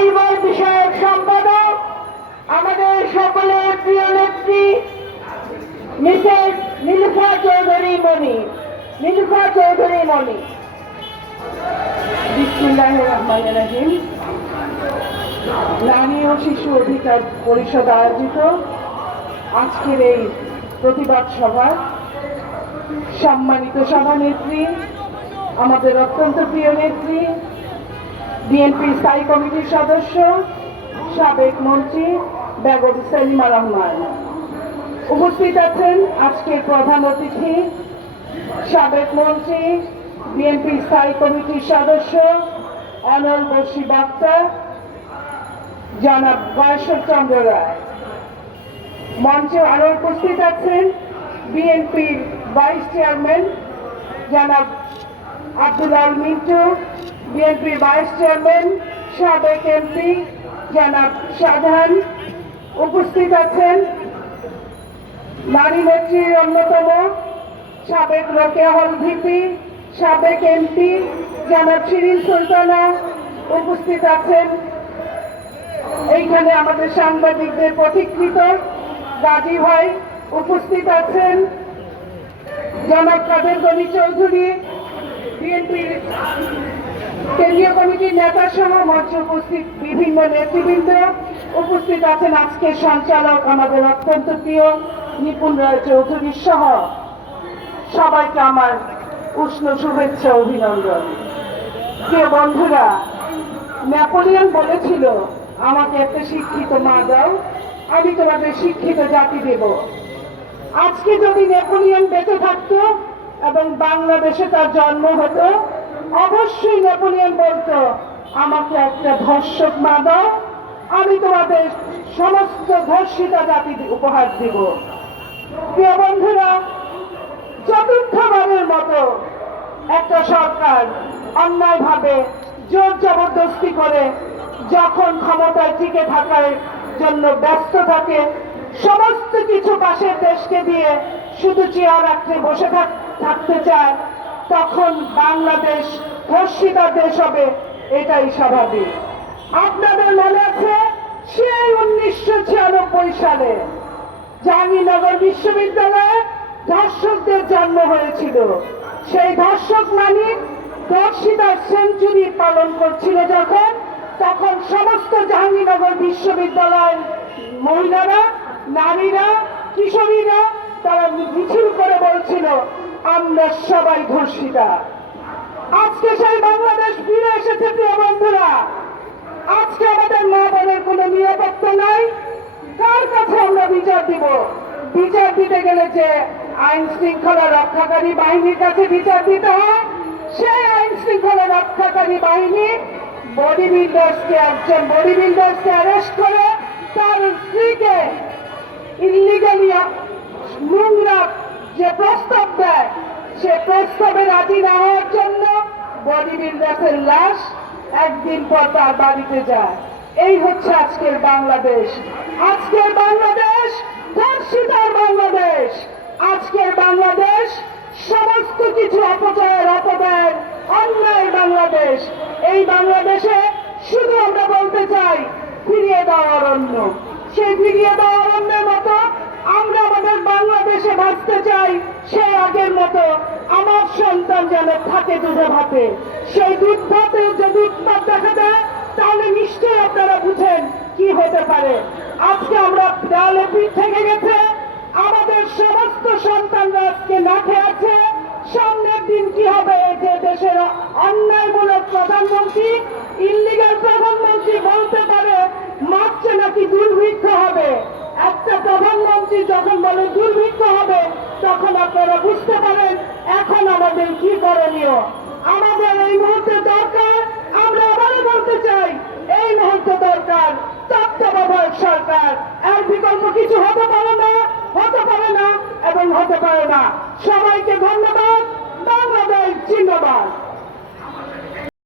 নির্ভর বিষয়ক সম্পাদক, আমাদের সকলের প্রিয় নেত্রী, মিসেস নীলুফা চৌধুরী মণি, নীলুফা চৌধুরী মণি। নারী ও শিশু অধিকার পরিষদ আয়োজিত আজকের এই প্রতিবাদ সভা। সম্মানিত সভানেত্রী, আমাদের অত্যন্ত প্রিয় নেত্রী বিএনপি স্থায়ী কমিটির সদস্য, সাবেক মন্ত্রী বেগম সেলিমা রহমান। উপস্থিত আছেন আজকের প্রধান অতিথি, সাবেক মন্ত্রী, বিএনপি স্থায়ী কমিটির সদস্য অনল বসি বার্তা জনাব গয়েশ্বর চন্দ্র রায়। মঞ্চে আরও উপস্থিত আছেন বিএনপির ভাইস চেয়ারম্যান, জনাব আব্দুল আল মিন্টু বিএনপির ভাইস চেয়ারম্যান, সাবেক এমপি জনাব শাহজাহান উপস্থিত আছেন। নারী নেত্রীর অন্যতম সাবেক রোকেয়া হল ভিপি, সাবেক এমপি জনাব শিরিন সুলতানা উপস্থিত আছেন। এইখানে আমাদের সাংবাদিকদের প্রতিকৃত গাজী ভাই উপস্থিত আছেন। জনাব কাদের গনি চৌধুরী, বিএনপির কেন্দ্রীয় কমিটির নেতা সহ মঞ্চে উপস্থিত বিভিন্ন নেতৃবৃন্দ উপস্থিত আছেন আজকের সঞ্চালক আমাদের অত্যন্ত প্রিয় নিপুণ রায় চৌধুরী সহ। সবাইকে আমার উষ্ণ শুভেচ্ছা, অভিনন্দন। প্রিয় বন্ধুরা, নেপোলিয়ন বলেছিল, আমাকে একটা শিক্ষিত মা দাও, আমি তোমাদের শিক্ষিত জাতি দেব। আজকে যদি নেপোলিয়ন বেঁচে থাকতো এবং বাংলাদেশে তার জন্ম হতো অবশ্যই নেপোলিয়ন বলতো, আমাকে একটা ধর্ষক মা দাও আমি তোমাদের সমস্ত ধর্ষিতা জাতি উপহার দিব। প্রিয় বন্ধুরা, চতুর্থবারের মতো একটা সরকার অন্যায়ভাবে জোর জবরদস্তি করে যখন ক্ষমতায় টিকে থাকার জন্য ব্যস্ত থাকে, সমস্ত কিছু পাশের দেশকে দিয়ে শুধু চেয়ার রাখতে বসে থাক- থাকতে চায় তখন বাংলাদেশ ধর্ষিতার দেশ হবে, এটাই স্বাভাবিক। আপনাদের মনে আছে সেই উনিশশো ছিয়ানব্বই সালে জাহাঙ্গীরনগর বিশ্ববিদ্যালয়ে ধর্ষকদের জন্ম হয়েছিল। সেই ধর্ষক মানিক ধর্ষিতার সেঞ্চুরি পালন করছিল যখন, তখন সমস্ত জাহাঙ্গীরনগর বিশ্ববিদ্যালয়ের মহিলারা, নারীরা, কিশোরীরা তারা মিছিল করে বলছিল আমরা সবাই ধর্ষিতা। আজকে সেই বাংলাদেশ ফিরে এসেছে, প্রিয় বন্ধুরা। আজকে আমাদের মা বোনের কোনো নিরাপত্তা নাই। কার কাছে আমরা বিচার দিব? বিচার দিতে গেলে যে আইন শৃঙ্খলা রক্ষাকারী বাহিনীর কাছে বিচার দিতে হয়, সেই আইন শৃঙ্খলা রক্ষাকারী বাহিনী বডি বিল্ডার্সকে একজন বডি বিল্ডার্সকে অ্যারেস্ট করে, তার স্ত্রীকে ইলিগালি নোংরা যে প্রস্তাব দেয়, সে প্রস্তাবে রাজি না হওয়ার জন্য বডি বিল্ডার্সের লাশ একদিন পর তার বাড়িতে যায়। এই হচ্ছে আজকের বাংলাদেশ। আজকের বাংলাদেশ, ধর্ষিতার বাংলাদেশ। আজকের বাংলাদেশ, সমস্ত কিছু অপচয়ের অপব্যয়ের অন্যায় বাংলাদেশ। এই বাংলাদেশে শুধু আমরা বলতে চাই, ফিরিয়ে দেওয়া অরণ্য সেই ফিরিয়ে দেওয়া অরণ্যের মতো বাঁচতে চাই, সে আগের মতো আমার সন্তান যেন থাকে দুধে ভাতে। সেই দুধ ভাতে যদি উৎপাদ দেখা দেয়, তাহলে নিশ্চয়ই আপনারা বুঝেন কি হতে পারে। আজকে আমরা দেওয়ালে পিঠ থেকে গেছে, আমাদের সমস্ত সন্তানরা আজকে না খেয়ে আছে। সামনের দিন কি হবে? যে দেশের অন্যায়মূলক প্রধানমন্ত্রী ইল্লিগাল প্রধানমন্ত্রী বলতে পারে, মারছে নাকি দুর্ভিক্ষ হবে? একটা প্রধানমন্ত্রী যখন বলে দুর্ভিক্ষ হবে তখন আপনারা বুঝতে পারেন, এখন আমাদের কি করণীয়? আমাদের এই মুহূর্তে দরকার, আমরা আবারও বলতে চাই, এই মুহূর্তে দরকার তত্ত্বাবধায়ক সরকার। এর বিকল্প কিছু হতে পারে না, হতে পারে না এবং হতে পারে না। সবাইকে ধন্যবাদ, বাংলাদেশ জিন্দাবাদ।